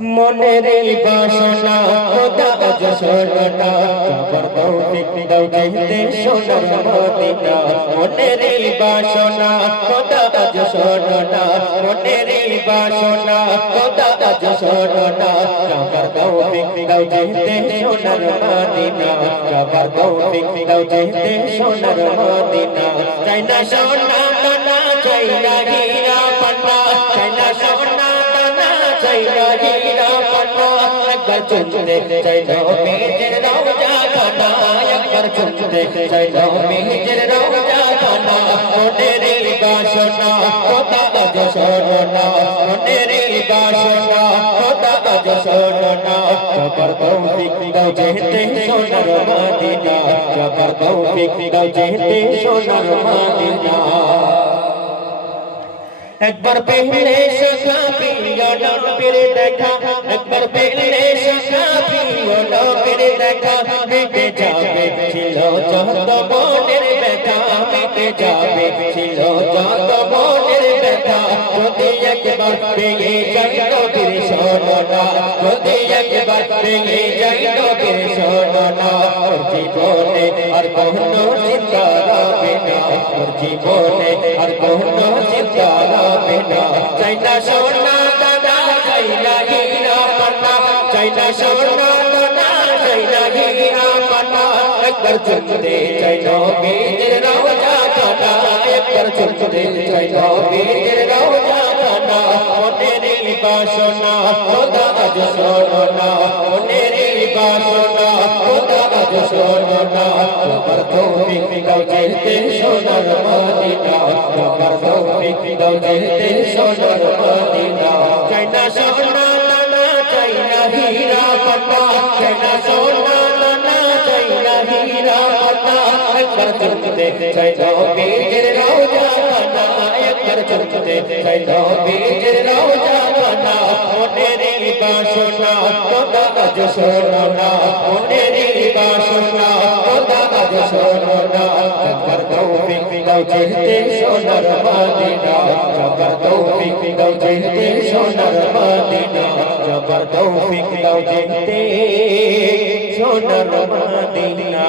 মনের বাসনা খোদা আজ শোনা সবার তৌফিক দাও যেতে সোনার মদিনা মনের বাসনা খোদা আজ শোনা মনের বাসনা খোদা আজ শোনা সবার তৌফিক দাও যেতে সোনার মদিনা সবার তৌফিক দাও যেতে সোনার মদিনা চাই না সোনা দানা চাই না হীরা পান্না চাই না সোনা চাই না হীরা পান্না একবার চুমতে চাই নবীজির রওজা খানা একবার চুমতে চাই নবীজির রওজা খানা মনের বাসনা খোদা আজ শোনা মনের বাসনা খোদা আজ শোনা সবার তৌফিক দাও যেতে সোনার মদিনা সবার তৌফিক দাও যেতে সোনার মদিনা একবার পেলে সখাবি নবীর দেখা একবার পেলে সখাবি নবীর দেখা মিটে যাবে ছিল যত মনের ব্যথা মিটে যাবে ছিল যত মনের ব্যথা যদি একবার পেয়ে যাই নবীর শোনা যদি একবার পেয়ে যাই নবীর শোনা জীবনে আর কোনো চিন্তা হবে না জীবনে আর কোনো চিন্তা হবে না চাই না সোনা দাদা চাই না হীরা পান্না চাই না সোনা দাদা চাই না হীরা পান্না একবার চুমতে চাই নবীজির রওজা খানা একবার চুমতে চাই নবীজির রওজা খানা মনের বাসনা খোদা আজ শোনা মনের বাসনা খোদা আজ শোনা সবার তৌফিক দাও যেতে সোনার মদিনা সবার তৌফিক দাও যেতে সোনার মদিনা চাই না সোনা দানা চাই না হীরা পান্না চাই না সোনা দানা চাই না হীরা পান্না একবার চুমতে চাই নবীজির রওজা খানা একবার চুমতে চাই নবীজির রওজা খানা মনের বাসনা খোদা আজ শোনা মনের বাসনা খোদা আজ শোনা সবার তৌফিক দাও যেতে সোনার মদিনা সবার তৌফিক দাও যেতে সোনার মদিনা সবার তৌফিক দাও যেতে সোনার মদিনা